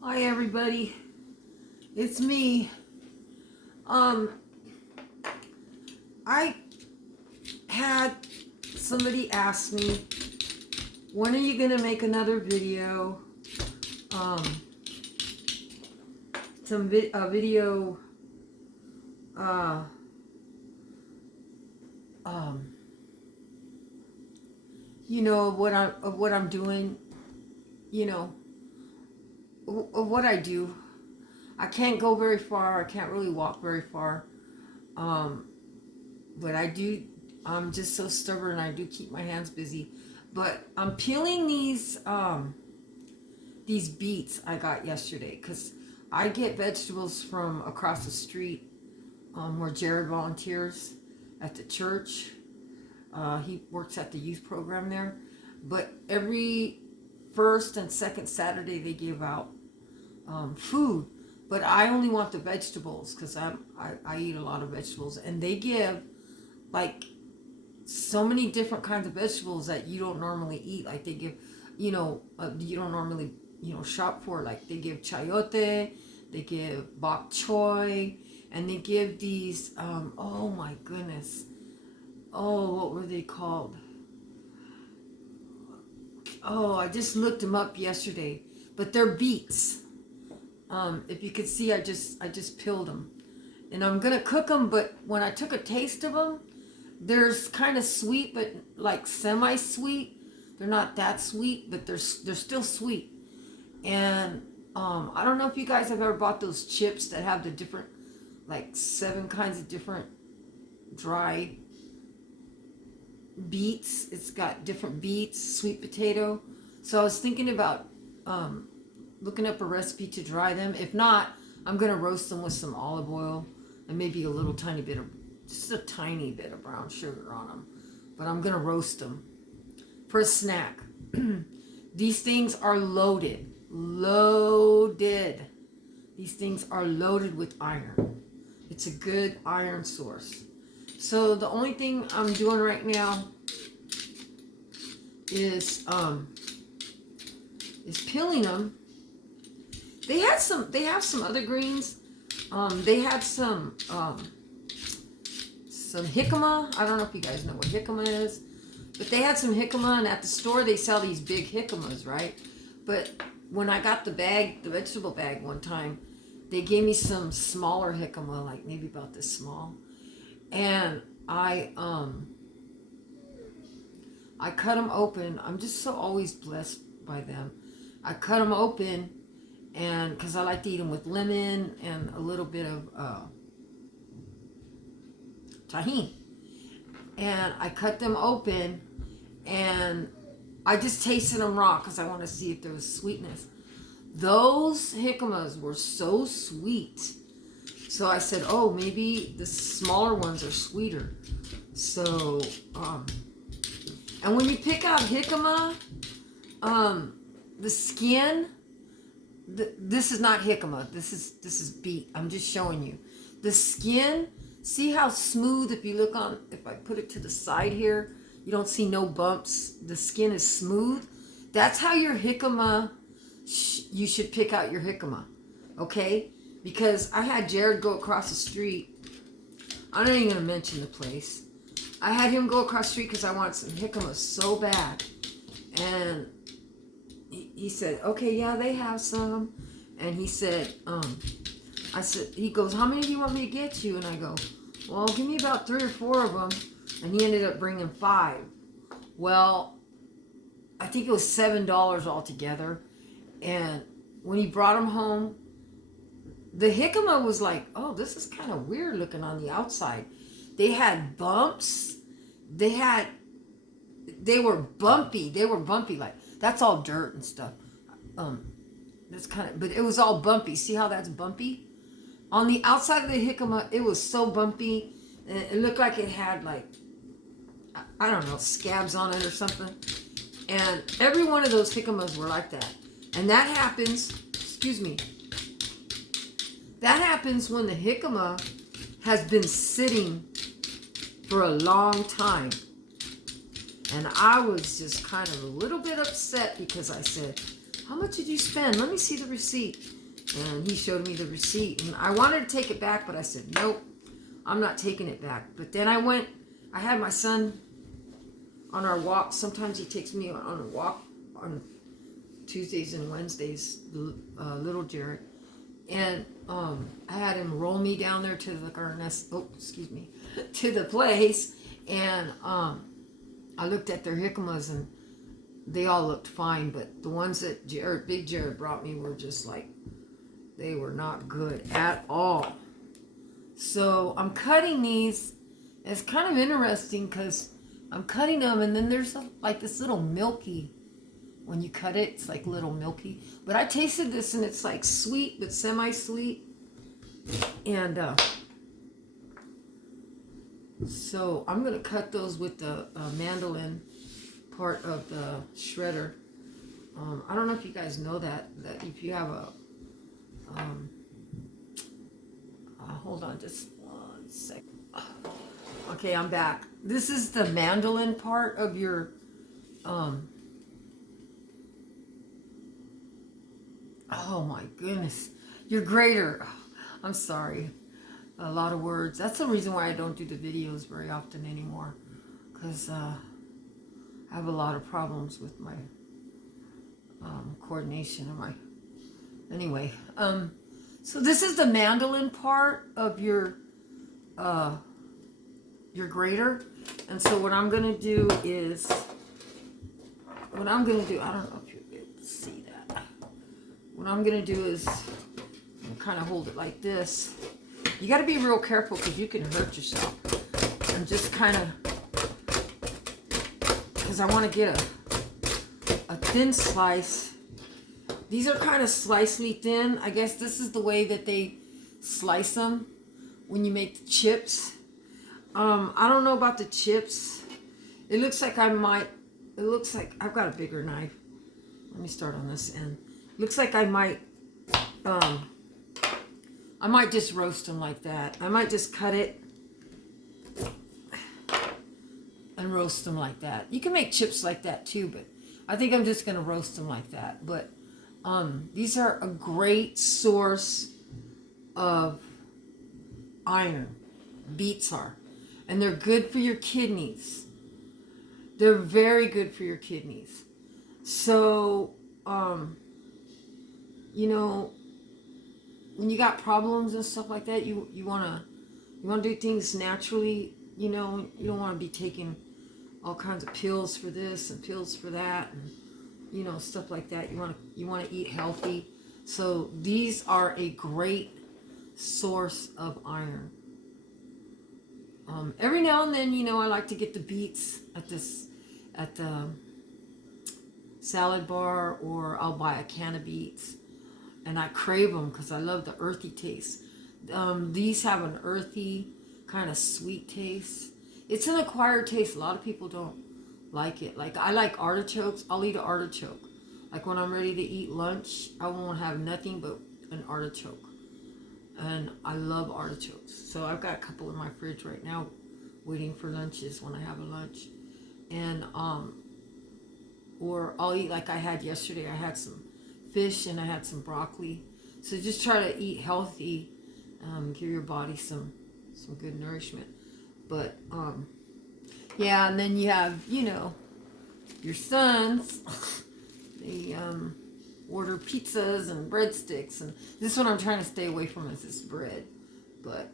Hi everybody, it's me. I had somebody ask me, when are you gonna make another video? Um, a video, uh, um, of what I'm doing, you know, of what I do. I can't go very far. I can't really walk very far. Um, but I do. I'm just so stubborn. I do keep my hands busy. But I'm peeling these beets I got yesterday because I get vegetables from across the street, where Jared volunteers at the church. He works at the youth program there. But every first and second Saturday they give out food. But I only want the vegetables because I eat a lot of vegetables, and they give like so many different kinds of vegetables that you don't normally eat. Like they give, you don't normally, shop for. Like they give chayote, they give bok choy, and they give these, oh my goodness. Oh, what were they called? Oh, I just looked them up yesterday. But they're beets. If you could see, I just peeled them. And I'm going to cook them, but when I took a taste of them, there's kind of sweet, but like semi-sweet. They're not that sweet, but they're still sweet. And I don't know if you guys have ever bought those chips that have the different, like 7 kinds of different dry beets. It's got different beets, sweet potato. So I was thinking about looking up a recipe to dry them. If not, I'm gonna roast them with some olive oil and maybe a little tiny bit of, just a tiny bit of brown sugar on them. But I'm gonna roast them for a snack. These things are loaded. Loaded. These things are loaded with iron. It's a good iron source. So the only thing I'm doing right now is peeling them. They have some other greens. They had some jicama. I don't know if you guys know what jicama is, but they had some jicama, and at the store they sell these big jicamas, right? But when I got the vegetable bag one time, they gave me some smaller jicama, like maybe about this small, and I cut them open. I'm just so always blessed by them. I cut them open, and because I like to eat them with lemon and a little bit of tahini. And I cut them open, and I just tasted them raw because I want to see if there was sweetness. Those jicamas were so sweet. So I said, oh, maybe the smaller ones are sweeter. So, and when you pick out jicama, the skin, this is not jicama. This is beet. I'm just showing you. The skin, see how smooth, if I put it to the side here, you don't see no bumps. The skin is smooth. That's how your jicama, you should pick out your jicama. Okay? Because I had Jared go across the street. I'm not even going to mention the place. I had him go across the street because I wanted some jicama so bad. And he said, okay, yeah, they have some. And he said, he goes, how many do you want me to get you? And I go, well, give me about 3 or 4 of them. And he ended up bringing 5. Well, I think it was $7 altogether. And when he brought them home, the jicama was like, oh, this is kind of weird looking on the outside. They had bumps. They were bumpy. They were bumpy, like that's all dirt and stuff. That's kind of, but it was all bumpy. See how that's bumpy? On the outside of the jicama, it was so bumpy. And it looked like it had like, I don't know, scabs on it or something. And every one of those jicamas were like that. And that happens, that happens when the jicama has been sitting for a long time. And I was just kind of a little bit upset because I said, how much did you spend? Let me see the receipt. And he showed me the receipt. And I wanted to take it back, but I said, nope, I'm not taking it back. But then I had my son on our walk. Sometimes he takes me on a walk on Tuesdays and Wednesdays, little Jared. And I had him roll me down there to the to the place. And I looked at their jicamas and they all looked fine, but the ones that Big Jared brought me were just like, they were not good at all. So I'm cutting these. It's kind of interesting because I'm cutting them and then there's like this little milky, when you cut it, it's like little milky. But I tasted this and it's like sweet but semi-sweet. And so I'm going to cut those with the mandolin part of the shredder. I don't know if you guys know that if you have a hold on just 1 second. Okay, I'm back. This is the mandolin part of your oh my goodness, your grater. I'm sorry, a lot of words. That's the reason why I don't do the videos very often anymore, because I have a lot of problems with my coordination and my anyway. So this is the mandolin part of your grater. And so what I'm gonna do is I don't know if you'll be able to see that. What I'm gonna do is kind of hold it like this. You got to be real careful because you can hurt yourself. And just kind of, because I want to get a thin slice. These are kind of slicely thin. I guess this is the way that they slice them when you make the chips. I don't know about the chips. It looks like I've got a bigger knife. Let me start on this end. Looks like I might just roast them like that. I might just cut it and roast them like that. You can make chips like that too, but I think I'm just gonna roast them like that. But these are a great source of iron. Beets are. And they're good for your kidneys. They're very good for your kidneys. So, you know, when you got problems and stuff like that, you wanna do things naturally. You know, you don't want to be taking all kinds of pills for this and pills for that, and you know, stuff like that. You want to eat healthy. So these are a great source of iron. Every now and then, you know, I like to get the beets at the salad bar, or I'll buy a can of beets, and I crave them because I love the earthy taste. These have an earthy kind of sweet taste. It's an acquired taste. A lot of people don't like it. Like, I like artichokes. I'll eat an artichoke. Like when I'm ready to eat lunch, I won't have nothing but an artichoke. And I love artichokes. So I've got a couple in my fridge right now waiting for lunches when I have a lunch. And or I'll eat like I had yesterday. I had some fish and I had some broccoli. So just try to eat healthy. Give your body some good nourishment. But yeah, and then you have, you know, your sons. They order pizzas and breadsticks, and this one I'm trying to stay away from is this bread. But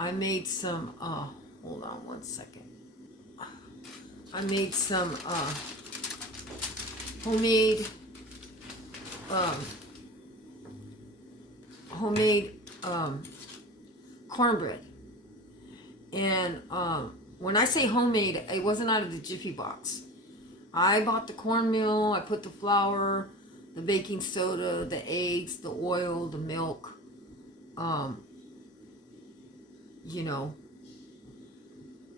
I made some hold on 1 second. I made some homemade cornbread. And when I say homemade, it wasn't out of the Jiffy box. I bought the cornmeal, I put the flour, the baking soda, the eggs, the oil, the milk, you know,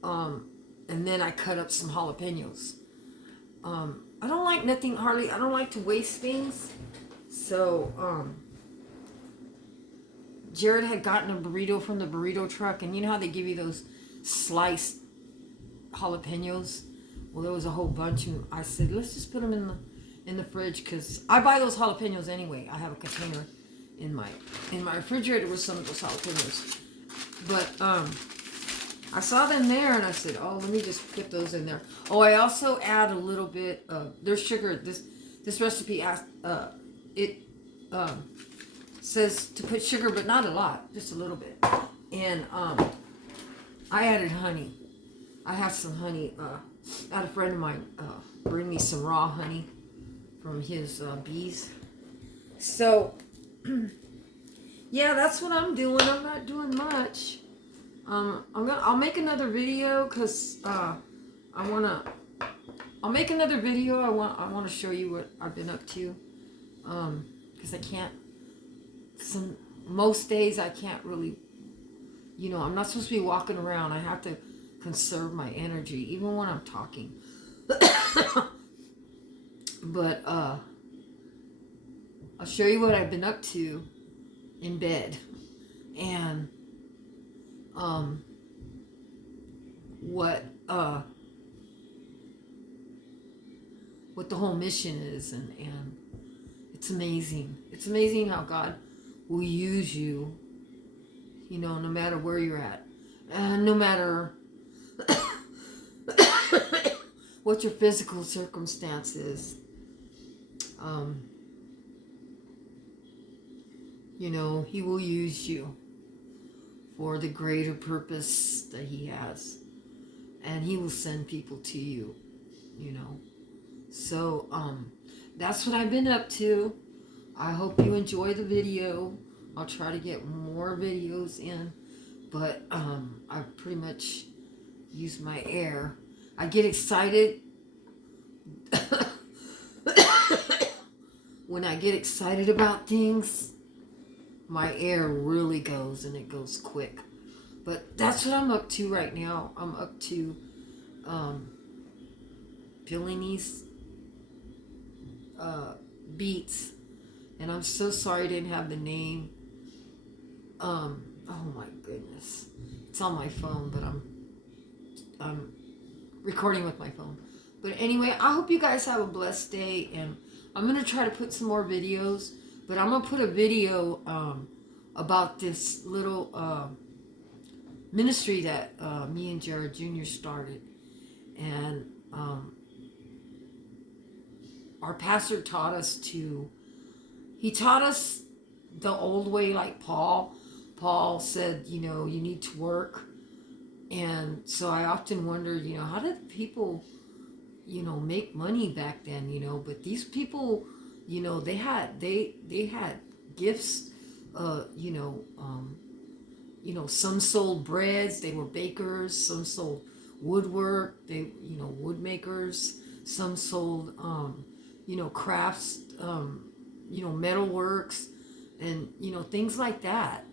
and then I cut up some jalapenos. I don't like nothing hardly, I don't like to waste things. So, Jared had gotten a burrito from the burrito truck, and you know how they give you those sliced jalapenos? Well, there was a whole bunch, and I said, let's just put them in the fridge because I buy those jalapenos anyway. I have a container in my refrigerator with some of those jalapenos. But I saw them there and I said, oh, let me just put those in there. Oh, I also add a little bit of there's sugar. This recipe says to put sugar, but not a lot, just a little bit. And I added honey. I have some honey. I had a friend of mine bring me some raw honey from his bees. So, yeah, that's what I'm doing. I'm not doing much. I'll make another video because I'll make another video. I want to show you what I've been up to. Because I can't. Most days I can't really. I'm not supposed to be walking around. I have to conserve my energy, even when I'm talking. But I'll show you what I've been up to in bed, and what the whole mission is, and it's amazing. It's amazing how God will use you, no matter where you're at, and no matter what your physical circumstance is. He will use you for the greater purpose that he has. And he will send people to you, So, that's what I've been up to. I hope you enjoy the video. I'll try to get more videos in. But, I pretty much use my air. I get excited. When I get excited about things, my air really goes, and it goes quick. But that's what I'm up to right now. I'm up to peeling these beets. And I'm so sorry I didn't have the name. Oh my goodness. It's on my phone, but I'm recording with my phone. But anyway, I hope you guys have a blessed day, and I'm going to try to put some more videos, but I'm going to put a video about this little ministry that me and Jared Jr. started. And our pastor taught us he taught us the old way, like Paul. Paul said, you need to work. And so I often wonder, how did people, make money back then, but these people, they had gifts, some sold breads, they were bakers, some sold woodwork, wood makers, some sold, crafts, metalworks, and, things like that.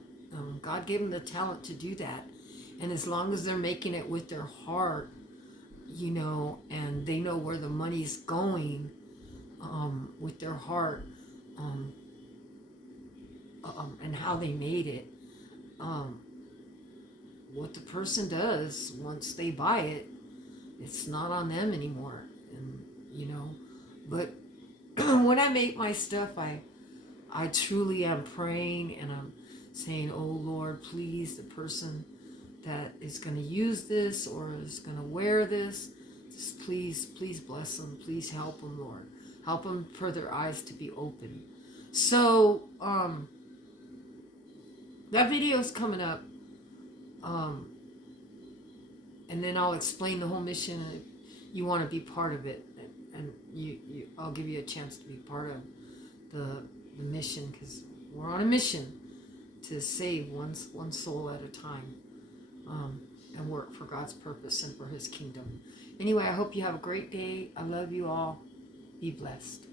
God gave them the talent to do that. And as long as they're making it with their heart, and they know where the money's going, with their heart, and how they made it, what the person does once they buy it, it's not on them anymore. And but when I make my stuff, I truly am praying, and I'm saying, oh Lord, please, the person that is going to use this or is going to wear this, just please bless them. Please help them, Lord. Help them for their eyes to be open. So, that video is coming up. And then I'll explain the whole mission. If you want to be part of it, and I'll give you a chance to be part of the mission, because we're on a mission to save one soul at a time, and work for God's purpose and for his kingdom. Anyway, I hope you have a great day. I love you all. Be blessed.